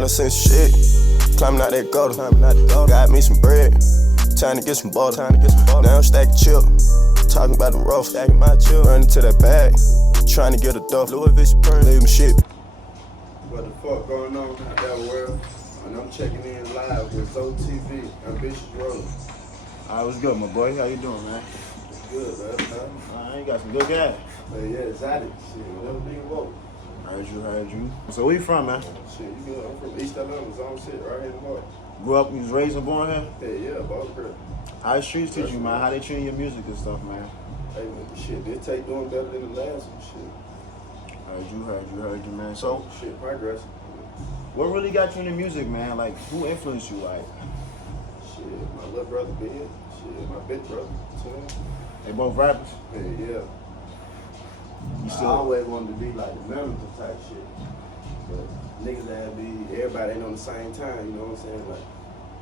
I done seen shit. Climbing out that gutter. Got me some bread. Time to get some butter. Now I'm stacking chip. Talking about the rough. Stacking my chip. Running to that bag. Trying to get a duff. Leave my shit. What the fuck going on out that world? And I'm checking in live with ZoTV, Ambitious Rollie. Alright, what's good, my boy? How you doing, man? Good, man. Alright, you got some good guys. Yeah, exotic. Shit, whatever nigga want. Heard you. So where you from, man? Shit, you good? I'm from East Atlanta, Zone 6, right here in the heart. Grew up, you was raised and born here? Yeah, both girl. How the streets teach you, man? How they treat your music and stuff, man? Hey, shit, this tape doing better than the last one, shit. Heard you, man. So, shit, progress. What really got you into music, man? Like, who influenced you, like? Shit, my little brother Ben. Shit, my big brother, Tim. They both rappers? Yeah. You I always wanted to be like the manager type shit. But niggas that be, everybody ain't on the same time, you know what I'm saying? Like,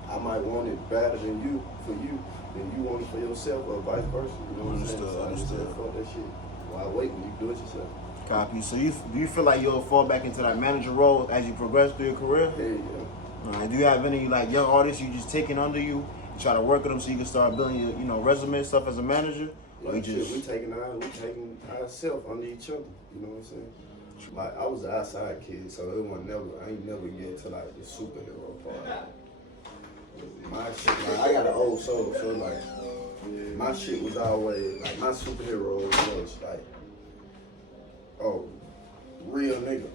I might want it better than you, for you, than you want it for yourself, or vice versa, you know what I'm saying? So I just said, fuck that shit. Why wait when you do it yourself? Copy. So do you feel like you'll fall back into that manager role as you progress through your career? Yeah. Do you have any like young artists you just taking under you, try to work with them so you can start building your resume and stuff as a manager? Or we taking ourselves under each other, you know what I'm saying? Like, I was an outside kid, so I ain't never get to like the superhero part. My shit, like, I got an old soul, so like, my shit was always, like, my superhero was like, real nigga.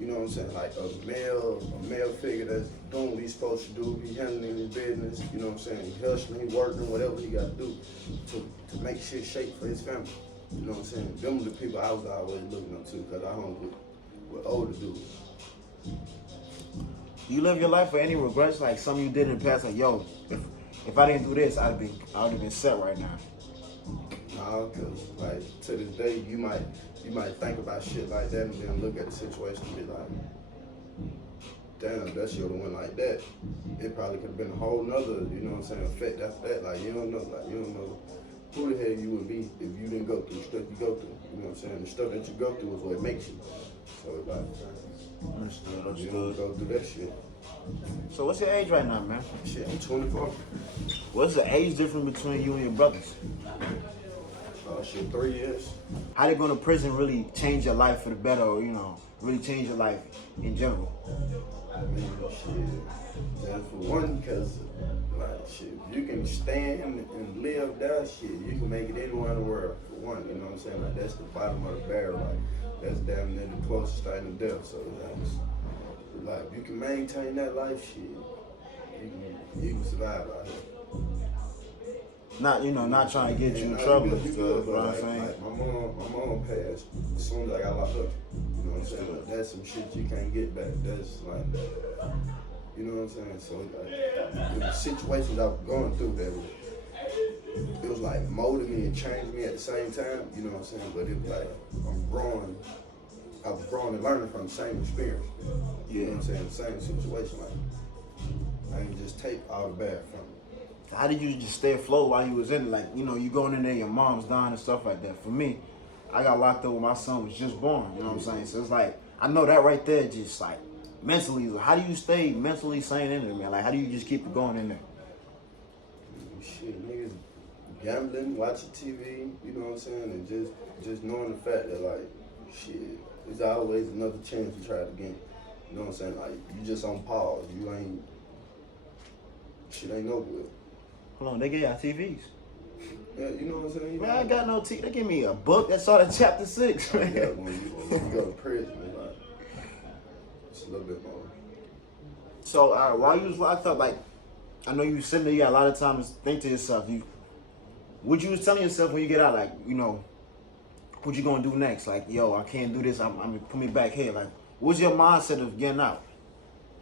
You know what I'm saying? Like a male figure that's doing what he's supposed to do, he handling his business, you know what I'm saying? He hustling, he working, whatever he gotta do to make shit shake for his family. You know what I'm saying? Them were the people I was always looking up to, because I hung with older dudes. You live your life for any regrets, like something you did in the past, like, yo, if I didn't do this, I would have been set right now. Nah, cause like to this day you might think about shit like that and then look at the situation and be like, damn, that should have went like that. It probably could have been a whole nother, you know what I'm saying, effect after that. Like you don't know who the hell you would be if you didn't go through the stuff you go through. You know what I'm saying? The stuff that you go through is what makes you. So it's like, you don't go through that shit. So what's your age right now, man? Shit, I'm 24. What's the age difference between you and your brothers? Shit, 3 years. How did going to prison really change your life for the better, or really change your life in general? I mean, shit. And for one, because like shit, you can stand and live there, shit, you can make it anywhere in the world. For one, you know what I'm saying? Like that's the bottom of the barrel. Like that's damn near the closest thing to death. So like you can maintain that life, shit. You can survive out here. Not trying to get you in trouble. You know what I'm saying? Like my mom passed as soon as I got locked up. You know what I'm saying? Like, that's some shit you can't get back. That's like, you know what I'm saying? So like, the situations I was going through, it was like molding me and changing me at the same time. You know what I'm saying? But it was like I was growing and learning from the same experience. You know what I'm saying? The same situation. Like I didn't just take all the bad from it. How did you just stay afloat while you was in it? Like, you going in there, your mom's dying and stuff like that. For me, I got locked up when my son was just born, you know what I'm saying? So it's like, I know that right there just like, mentally, how do you stay mentally sane in there, man? Like, how do you just keep it going in there? Shit, niggas gambling, watching TV, you know what I'm saying? And just knowing the fact that like, shit, there's always another chance to try it again. You know what I'm saying? Like, you just on pause. Shit ain't no good. Hold on, they gave y'all TVs. Yeah, you know what I'm saying? Man, I got no TV. They give me a book that started chapter 6, man. Yeah, when you go to prison, it's a little bit more. So, while you was locked up, like, I know you sitting there, you got a lot of time to think to yourself. What you was telling yourself when you get out, like, what you gonna do next? Like, yo, I can't do this. I'm put me back here. Like, what's your mindset of getting out?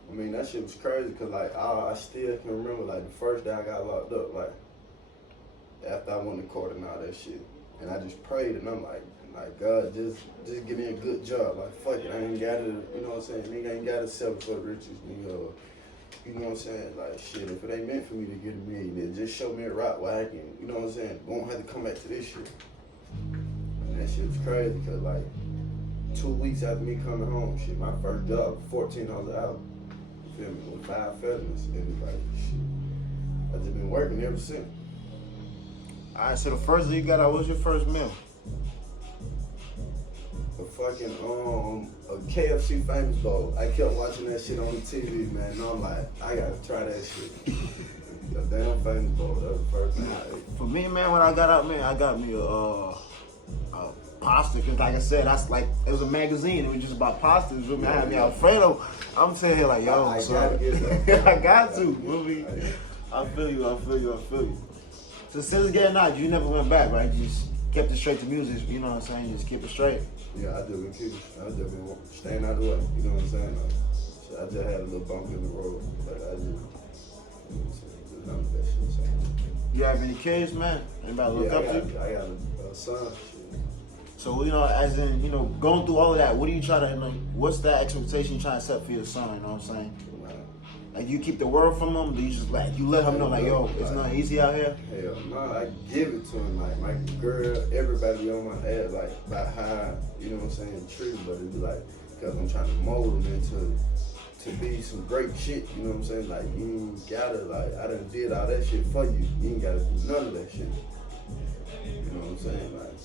I mean, that shit was crazy because, like, I still can remember, like, the first day I got locked up, like, after I went to court and all that shit. And I just prayed, and I'm like, God, just give me a good job. Like, fuck it, I ain't got to, you know what I'm saying? Nigga ain't got to settle for the riches, nigga. You know what I'm saying? Like, shit, if it ain't meant for me to get a millionaire, just show me a route where I can, you know what I'm saying? Won't have to come back to this shit. And that shit was crazy because, like, 2 weeks after me coming home, shit, my first job, $14 an hour. feel me? With 5 felonies, and like, shit. I just been working ever since. All right, so the first thing you got out, what was your first meal? A fucking a KFC famous bowl. I kept watching that shit on the TV, man. And I'm like, I gotta try that shit. The damn famous bowl. That was the first thing I ate. For me, man, when I got out, man, I got me a pasta. Cause like I said, that's like it was a magazine. It was just about pasta. You feel me? I had me Alfredo. I'm sitting here like, yo, I son, gotta get that. I got to. You feel me? I feel you. So since getting out, you never went back, right? You just kept it straight to music. You know what I'm saying? You just keep it straight. Yeah, I just been keeping. I just been staying out of the way. You know what I'm saying? Like, I just had a little bump in the road, but I just, you know what I'm saying? Just none of that shit. So. You have any kids, man? Anybody look up to you? I got a son. Shit. So, you know, as in, you know, going through all of that, what do you try to, you know, what's that expectation you trying to set for your son, you know what I'm saying? Like, you keep the word from him, do you just, like, you let him know, like, yo, it's not easy out here? Hell no, I give it to him, like, my girl, everybody on my head, like, about how, you know what I'm saying, treat him, but it be like, because I'm trying to mold him into, to be some great shit, you know what I'm saying? Like, you ain't gotta, like, I done did all that shit for you, you ain't gotta do none of that shit. You know what I'm saying? Like,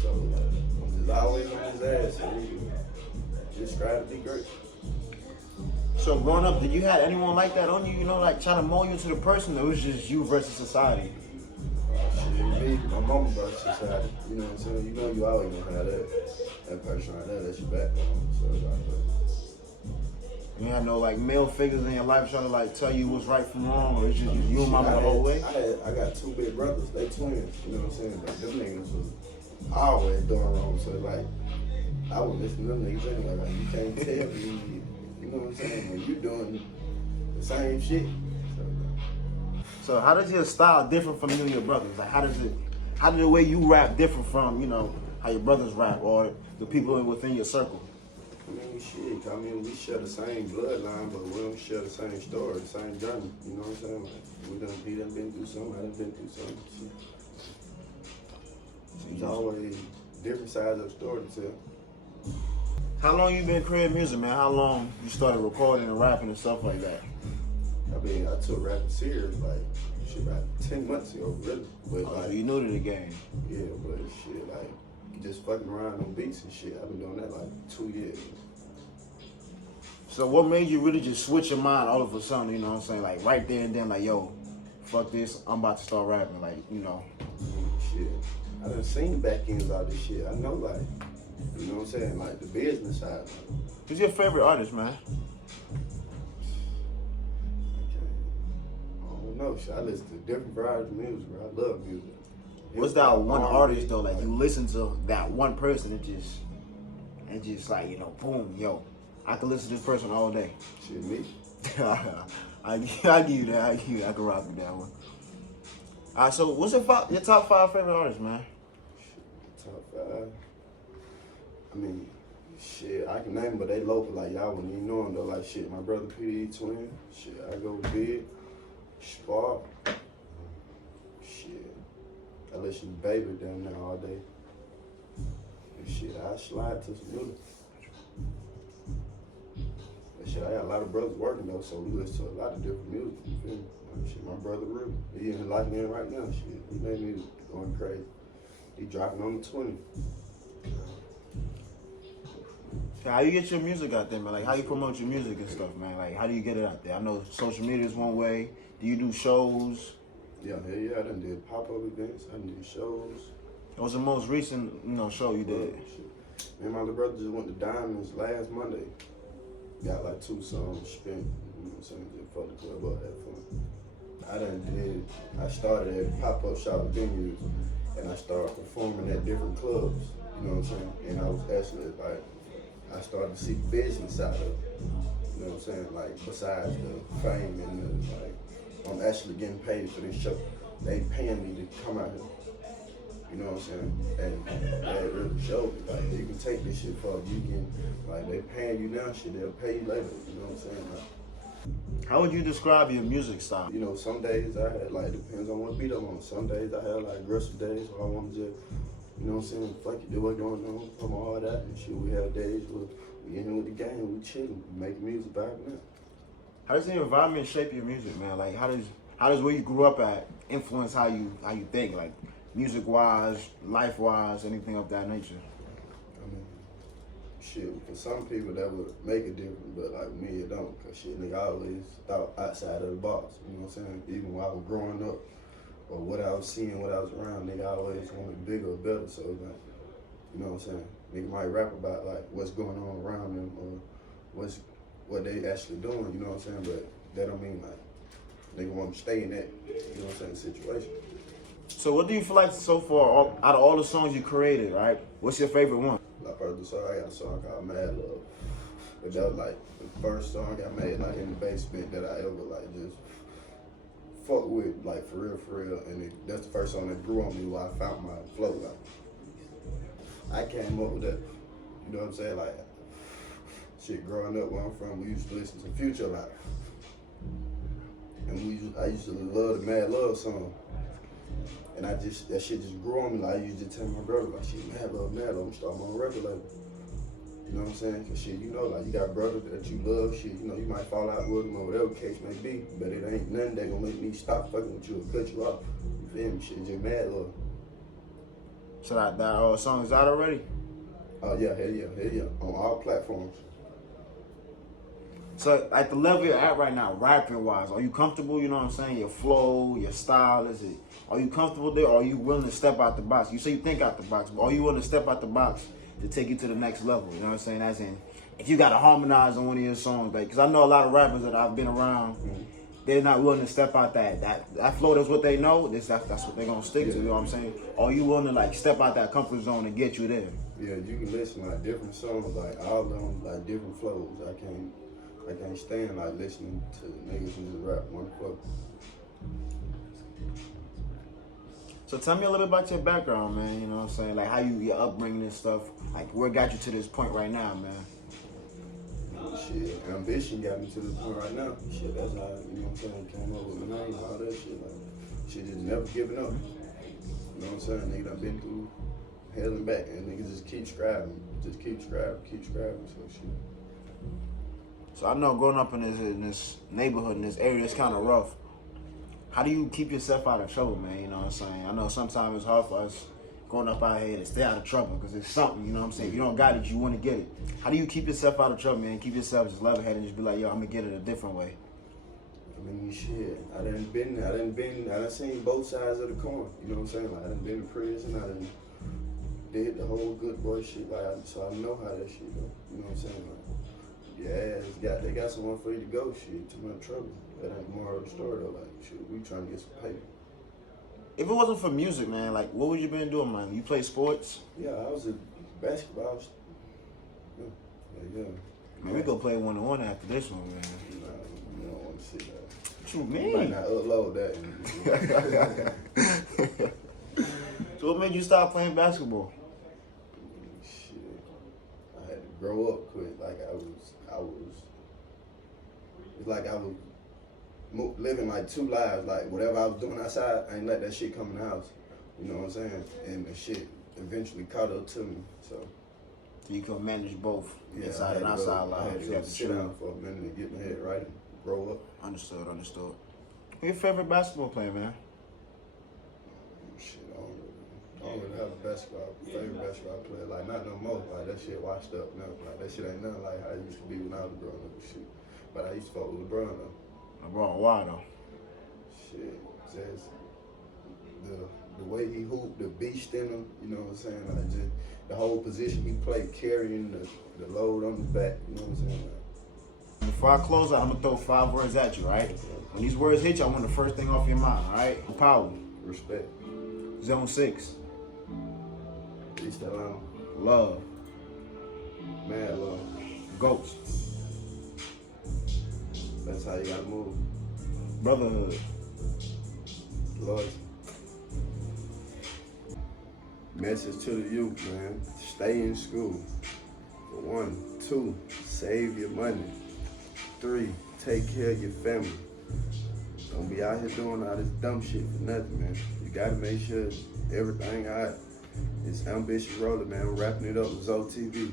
so, I'm just always on his ass, so he just try to be great. So growing up, did you have anyone like that on you, you know, like trying to mold you into the person, or it was just you versus society? Shit, me, my mama versus society, you know what I'm saying? You know you always gonna have that person right there, that's your backbone, so it's like that. You had no like male figures in your life trying to like tell you what's right from wrong, or it's just you and mama the whole way? I got 2 big brothers, they twins, you know what I'm saying? Like, them niggas was always doing wrong, so like, I would listen to them niggas anyway, like, you can't tell me, you know what I'm saying, when you doing the same shit. So how does your style differ from you and your brothers? Like how did the way you rap differ from, you know, how your brothers rap or the people within your circle? I mean, shit, I mean, we share the same bloodline, but we don't share the same story, the same journey, you know what I'm saying? Like, we done been through something, I done been through something. So there's always different sides of the story to tell. How long you been creating music, man? How long you started recording and rapping and stuff like that? I mean, I took rapping serious, like, shit, about 10 months ago, really. But, Oh, like, so you new to the game. Yeah, but shit, like, just fucking around on beats and shit. I've been doing that like 2 years. So what made you really just switch your mind all of a sudden, you know what I'm saying? Like right there and then, like, yo, fuck this, I'm about to start rapping, like, you know. Shit, I done seen back ends of all this shit. I know, like, you know what I'm saying? Like, the business side. Like, Who's your favorite artist, man? I don't know, shit. I listen to different varieties of music, bro. I love music. What's that one artist though? Like you listen to that one person and just like, you know, boom, yo, I can listen to this person all day. Shit, me. I give you that. I can rock with that one. All right, so what's your top 5 favorite artists, man? Top 5. I mean, shit, I can name them, but they local. Like, y'all wouldn't even know them though. Like, shit, my brother PD Twin. Shit, I go Big. Spark. Shit. I listen to Baby down there all day. And shit, I slide to some music. But shit, I got a lot of brothers working though, so we listen to a lot of different music. You feel me? Like, shit, my brother Ruby, he in like me right now. Shit, he made me going crazy. He dropping on the 20. So how you get your music out there, man? Like how you promote your music and stuff, man? Like how do you get it out there? I know social media is one way. Do you do shows? Yeah, I done did pop-up events, I done did shows. What was the most recent, you know, show you did? Shit. Me and my little brother just went to Diamonds last Monday. Got like 2 songs spent, you know what I'm saying, just for the club up, had fun. I started at pop-up shop venues, and I started performing at different clubs, you know what I'm saying? And I was actually like, I started to see business out of it, you know what I'm saying? Like, besides the fame and the, like, I'm actually getting paid for this show. They paying me to come out here. You know what I'm saying? And that really showed me, like, you can take this shit for you can, like, they paying you now, shit, they'll pay you later. You know what I'm saying? Like, How would you describe your music style? you know, some days I had, like, depends on what beat I'm on. Some days I have, like, aggressive days where I want to just You know what I'm saying? Fuck it, do what's going on, from all that and shit. We have days where we in with the game, we chilling, we make music about it now. How does the environment shape your music, man? Like, how does where you grew up at influence how you think, like music wise, life wise, anything of that nature? I mean, shit, for some people that would make a difference, but like me, it don't. Cause shit, nigga, I always thought outside of the box. You know what I'm saying? Even when I was growing up, or what I was seeing, what I was around, nigga, I always wanted bigger or better. So like, you know what I'm saying? Nigga might rap about like what's going on around them or what they actually doing. You know what I'm saying? But that don't mean like nigga want to stay in that. You know what I'm saying? Situation. So what do you feel like so far, out of all the songs you created, right? What's your favorite one? Like first the song, I got a song called Mad Love. But that was like the first song I made like in the basement that I ever like just fuck with, like for real. And that's the first song that grew on me where I found my flow. Like I came up with that. You know what I'm saying? Like shit, growing up where I'm from, we used to listen to Future a lot. And I used to love the Mad Love song. And that shit just grew on me. Like I used to tell my brother, like, shit, Mad Love, I'm gonna start my own record label. You know what I'm saying? Cause shit, you know, like you got brothers that you love, shit, you know, you might fall out with them or whatever the case may be, but it ain't nothing that gonna make me stop fucking with you or cut you off. You feel me? Shit, just Mad Love. So that song is out already? Oh yeah, hell yeah, on all platforms. So at the level you're at right now, rapping wise, are you comfortable, you know what I'm saying? Your flow, your style, are you comfortable there, or are you willing to step out the box? You say you think out the box, but are you willing to step out the box to take you to the next level? You know what I'm saying? As in, if you got to harmonize on one of your songs, like, because I know a lot of rappers that I've been around, they're not willing to step out that flow. That's what they know. That's what they're gonna stick to. You know what I'm saying? Are you willing to like step out that comfort zone and get you there? Yeah, you can listen to like different songs, like all of them, like different flows. I can't stand like listening to niggas who just rap one flow. So tell me a little bit about your background, man. You know what I'm saying? Like how your upbringing and stuff. Like what got you to this point right now, man? Shit, ambition got me to this point right now. Shit, that's how, you know what I'm saying, came up with my name, all that shit. Like, shit, just never giving up. You know what I'm saying? Nigga done been through hell and back, and niggas just keep scribing. Just keep scribing, so shit. So I know growing up in this neighborhood, in this area, it's kind of rough. How do you keep yourself out of trouble, man? You know what I'm saying? I know sometimes it's hard for us growing up out here to stay out of trouble because it's something, you know what I'm saying? If you don't got it, you want to get it. How do you keep yourself out of trouble, man? Keep yourself just level-headed and just be like, yo, I'm going to get it a different way. I mean, shit, I done seen both sides of the coin, you know what I'm saying? Like, I done been in prison, I done did the whole good boy shit, like, so I know how that shit go, you know what I'm saying? Like, they got somewhere for you to go, shit, too much trouble. That ain't the moral of the story, though, like, shit, we trying to get some paper. If it wasn't for music, man, like, what would you been doing, man? You play sports? Yeah, I was a basketball. Yeah. Man, we go play one-on-one after this one, man. Nah, you don't want to see that. What you You mean? might not upload that. So what made you stop playing basketball? Shit, I had to grow up quick. Like it's like I was living like two lives. Like whatever I was doing outside, I ain't let that shit come in the house. You know what I'm saying? And the shit eventually caught up to me. So You can manage both yeah, inside and outside I had lives. to You go have to sit chill. down for a minute and get my head right and grow up. Understood. Who's your favorite basketball player, man? Shit, I don't really have a favorite basketball player. Like, not no more. Like, that shit washed up now. Like, that shit ain't nothing like how it used to be when I was growing up and shit. But I used to fuck with LeBron, though. LeBron, why, though? Shit, just the way he hooped, the beast in him, you know what I'm saying? Like, just the whole position he played, carrying the load on his back, you know what I'm saying? Like, Before I close out, I'm going to throw 5 words at you, right? When these words hit you, I want the first thing off your mind, all right? Power. respect. Zone 6. East Atlanta. Love. Mad love. Ghost. That's how you gotta move. Brotherhood. Loyalty. Message to the youth, man. Stay in school. For 1. 2, save your money. 3, take care of your family. Don't be out here doing all this dumb shit for nothing, man. You gotta make sure everything all right. It's Ambitious Rollie, man. We're wrapping it up with ZoTV.